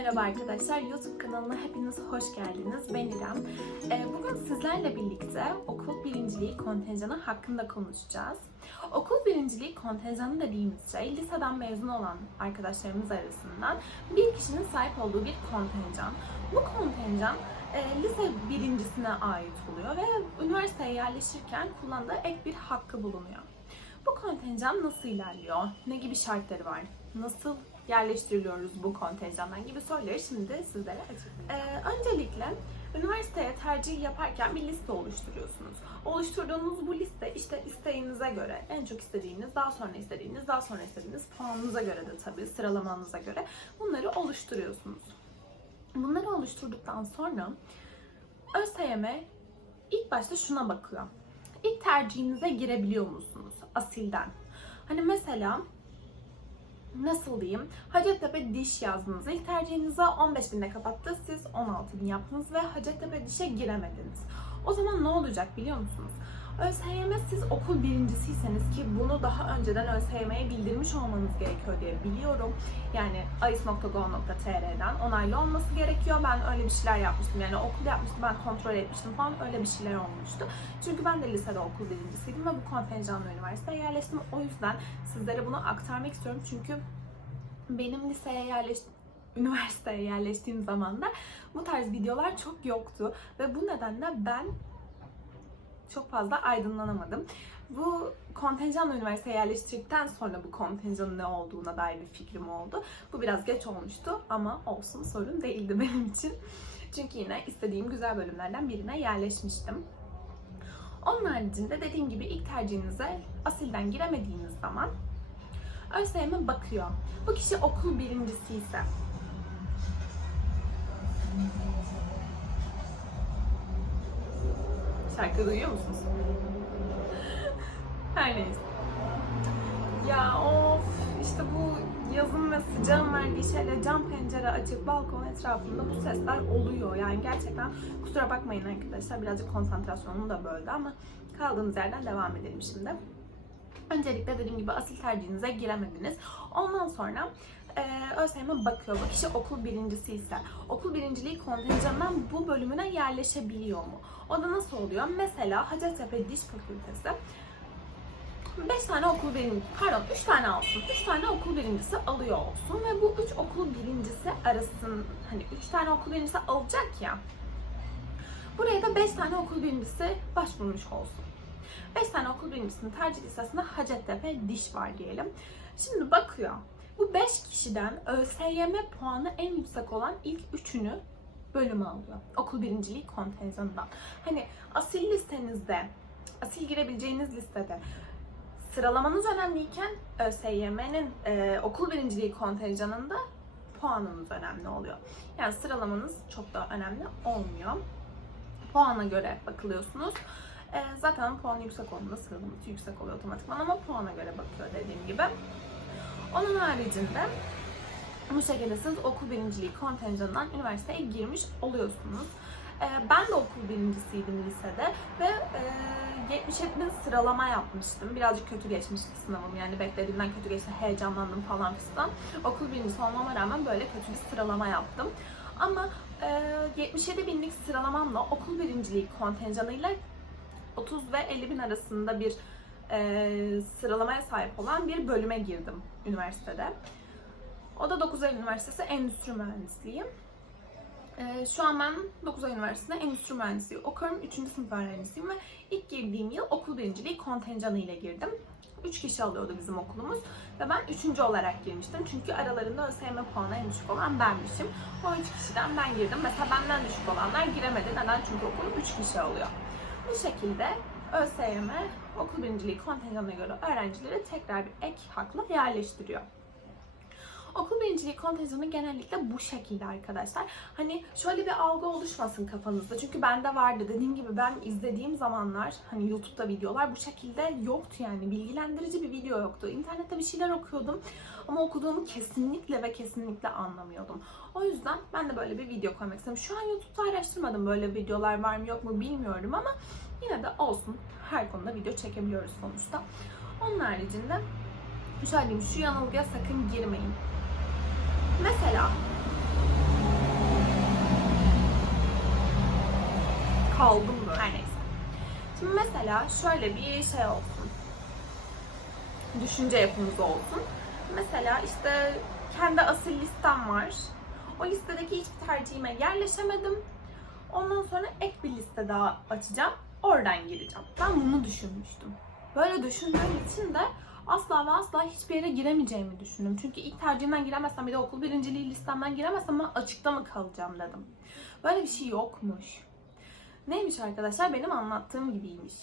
merhaba arkadaşlar. YouTube kanalına hepiniz hoş geldiniz. Ben İrem. Ee, bugün sizlerle birlikte okul birinciliği kontenjanı hakkında konuşacağız. Okul birinciliği kontenjanı dediğimiz şey liseden mezun olan arkadaşlarımız arasından bir kişinin sahip olduğu bir kontenjan. Bu kontenjan e, lise birincisine ait oluyor ve üniversiteye yerleşirken kullandığı ek bir hakkı bulunuyor. Bu kontenjan nasıl ilerliyor? Ne gibi şartları var? Nasıl yerleştiriliyoruz bu kontenjandan gibi soruları şimdi sizlere açıklayayım. Ee, öncelikle üniversiteye tercih yaparken bir liste oluşturuyorsunuz. Oluşturduğunuz bu liste işte isteğinize göre, en çok istediğiniz, daha sonra istediğiniz, daha sonra istediğiniz puanınıza göre de tabii sıralamanıza göre bunları oluşturuyorsunuz. Bunları oluşturduktan sonra ÖSYM ilk başta şuna bakıyor. İlk tercihinize girebiliyor musunuz asilden? Hani mesela nasıl diyeyim? Hacettepe diş yazdınız. İlk tercihinizi 15 binde kapattı. Siz 16 bin yaptınız ve Hacettepe dişe giremediniz. O zaman ne olacak biliyor musunuz? ÖSYM siz okul birincisiyseniz ki bunu daha önceden ÖSYM'ye bildirmiş olmanız gerekiyor diye biliyorum. Yani ais.go.tr'den onaylı olması gerekiyor. Ben öyle bir şeyler yapmıştım. Yani okul yapmıştım, ben kontrol etmiştim falan öyle bir şeyler olmuştu. Çünkü ben de lisede okul birincisiydim ve bu kontenjanla üniversiteye yerleştim. O yüzden sizlere bunu aktarmak istiyorum. Çünkü benim liseye yerleştim üniversiteye yerleştiğim zaman da bu tarz videolar çok yoktu ve bu nedenle ben çok fazla aydınlanamadım. Bu kontenjanla üniversiteye yerleştirdikten sonra bu kontenjanın ne olduğuna dair bir fikrim oldu. Bu biraz geç olmuştu ama olsun sorun değildi benim için. Çünkü yine istediğim güzel bölümlerden birine yerleşmiştim. Onun haricinde dediğim gibi ilk tercihinize asilden giremediğiniz zaman ÖSYM bakıyor. Bu kişi okul birincisi ise Şarkı duyuyor musunuz? Her neyse. Ya of işte bu yazın ve sıcağın verdiği şeyle cam pencere açık balkon etrafında bu sesler oluyor. Yani gerçekten kusura bakmayın arkadaşlar birazcık konsantrasyonumu da böldü ama kaldığımız yerden devam edelim şimdi. Öncelikle dediğim gibi asil tercihinize giremediniz. Ondan sonra e, ÖSYM bakıyor. Bu kişi okul birincisi ise okul birinciliği kontenjanından bu bölümüne yerleşebiliyor mu? O da nasıl oluyor? Mesela Hacettepe Diş Fakültesi 5 tane okul birincisi, pardon 3 tane alsın. 3 tane okul birincisi alıyor olsun ve bu 3 okul birincisi arasın hani 3 tane okul birincisi alacak ya. Buraya da 5 tane okul birincisi başvurmuş olsun. 5 tane okul birincisinin tercih listesinde Hacettepe Diş var diyelim. Şimdi bakıyor. Bu 5 kişiden ÖSYM puanı en yüksek olan ilk üçünü bölüme alıyor. Okul birinciliği kontenjanından. Hani asil listenizde, asil girebileceğiniz listede sıralamanız önemliyken ÖSYM'nin e, okul birinciliği kontenjanında puanınız önemli oluyor. Yani sıralamanız çok da önemli olmuyor. Puana göre bakılıyorsunuz. E, zaten puanı yüksek olduğunda sıralaması yüksek oluyor otomatikman ama puana göre bakıyor dediğim gibi. Onun haricinde bu şekilde siz okul birinciliği kontenjanından üniversiteye girmiş oluyorsunuz. Ee, Ben de okul birincisiydim lisede ve e, 77 bin sıralama yapmıştım. Birazcık kötü geçmişti sınavım yani beklediğimden kötü geçti, heyecanlandım falan fistan. Okul birincisi olmama rağmen böyle kötü bir sıralama yaptım. Ama e, 77 binlik sıralamamla okul birinciliği kontenjanıyla 30 ve 50 bin arasında bir e, sıralamaya sahip olan bir bölüme girdim üniversitede. O da 9 Eylül Üniversitesi Endüstri Mühendisliği. E, şu an ben 9 Eylül Üniversitesi'nde Endüstri Mühendisliği okuyorum. 3. sınıf öğrencisiyim ve ilk girdiğim yıl okul birinciliği kontenjanı ile girdim. 3 kişi alıyordu bizim okulumuz ve ben 3. olarak girmiştim. Çünkü aralarında ÖSYM puanı en düşük olan benmişim. O 3 kişiden ben girdim. Mesela benden düşük olanlar giremedi. Neden? Çünkü okulum 3 kişi alıyor. Bu şekilde ÖSYM okul birinciliği kontenjanına göre öğrencileri tekrar bir ek hakla yerleştiriyor. Okul birinciliği kontenjanı genellikle bu şekilde arkadaşlar. Hani şöyle bir algı oluşmasın kafanızda. Çünkü bende vardı. Dediğim gibi ben izlediğim zamanlar hani YouTube'da videolar bu şekilde yoktu yani. Bilgilendirici bir video yoktu. İnternette bir şeyler okuyordum. Ama okuduğumu kesinlikle ve kesinlikle anlamıyordum. O yüzden ben de böyle bir video koymak istedim. Şu an YouTube'da araştırmadım böyle videolar var mı yok mu bilmiyorum ama yine de olsun. Her konuda video çekebiliyoruz sonuçta. Onun haricinde şöyle diyeyim, şu yanılgıya sakın girmeyin. Mesela kaldım böyle. Her neyse. Şimdi mesela şöyle bir şey olsun. Düşünce yapımız olsun. Mesela işte kendi asil listem var. O listedeki hiçbir tercihime yerleşemedim. Ondan sonra ek bir liste daha açacağım. Oradan gireceğim. Ben bunu düşünmüştüm. Böyle düşündüğüm için de asla ve asla hiçbir yere giremeyeceğimi düşündüm. Çünkü ilk tercihimden giremezsem bir de okul birinciliği listemden giremezsem ben açıkta mı kalacağım dedim. Böyle bir şey yokmuş. Neymiş arkadaşlar? Benim anlattığım gibiymiş.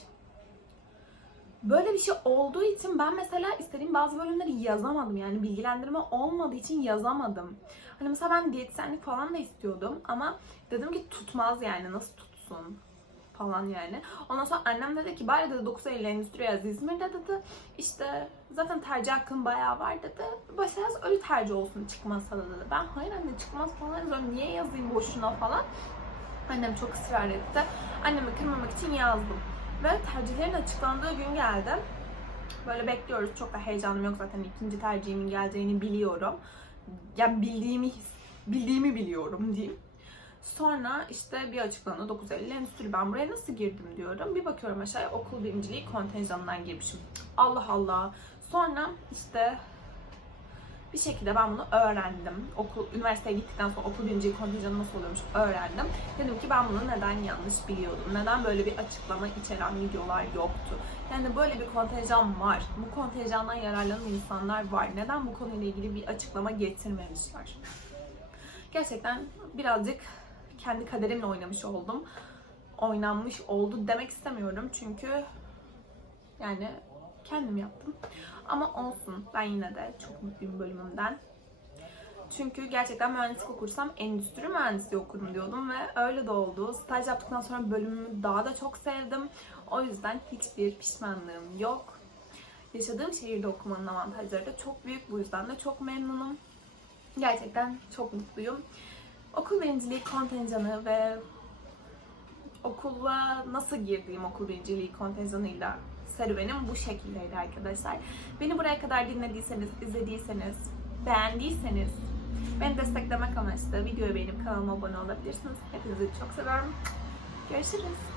Böyle bir şey olduğu için ben mesela istediğim bazı bölümleri yazamadım. Yani bilgilendirme olmadığı için yazamadım. Hani mesela ben diyetisyenlik falan da istiyordum ama dedim ki tutmaz yani nasıl tutsun falan yani. Ondan sonra annem dedi ki bari dedi 9 Eylül Endüstri yaz İzmir'de dedi. İşte zaten tercih hakkın bayağı var dedi. Başta yaz öyle tercih olsun çıkmazsa da dedi. Ben hayır anne çıkmaz falan yazıyorum. Niye yazayım boşuna falan. Annem çok ısrar etti. Annemi kırmamak için yazdım. Ve tercihlerin açıklandığı gün geldi. Böyle bekliyoruz. Çok da heyecanım yok zaten. ikinci tercihimin geleceğini biliyorum. Yani bildiğimi bildiğimi biliyorum diyeyim. Sonra işte bir açıklandı 9 Eylül Endüstri. Ben buraya nasıl girdim diyorum. Bir bakıyorum aşağıya okul birinciliği kontenjanından girmişim. Allah Allah. Sonra işte bir şekilde ben bunu öğrendim. Okul, üniversiteye gittikten sonra okul birinciliği kontenjanı nasıl oluyormuş öğrendim. Dedim ki ben bunu neden yanlış biliyordum? Neden böyle bir açıklama içeren videolar yoktu? Yani böyle bir kontenjan var. Bu kontenjandan yararlanan insanlar var. Neden bu konuyla ilgili bir açıklama getirmemişler? Gerçekten birazcık kendi kaderimle oynamış oldum. Oynanmış oldu demek istemiyorum çünkü yani kendim yaptım. Ama olsun. Ben yine de çok mutluyum bölümümden. Çünkü gerçekten mühendislik okursam endüstri mühendisliği okurum diyordum ve öyle de oldu. Staj yaptıktan sonra bölümümü daha da çok sevdim. O yüzden hiçbir pişmanlığım yok. Yaşadığım şehirde okumanın avantajları da çok büyük. Bu yüzden de çok memnunum. Gerçekten çok mutluyum. Okul birinciliği kontenjanı ve okula nasıl girdiğim okul birinciliği kontenjanıyla serüvenim bu şekildeydi arkadaşlar. Beni buraya kadar dinlediyseniz, izlediyseniz, beğendiyseniz beni desteklemek amaçlı videoyu beğenip kanalıma abone olabilirsiniz. Hepinizi çok seviyorum. Görüşürüz.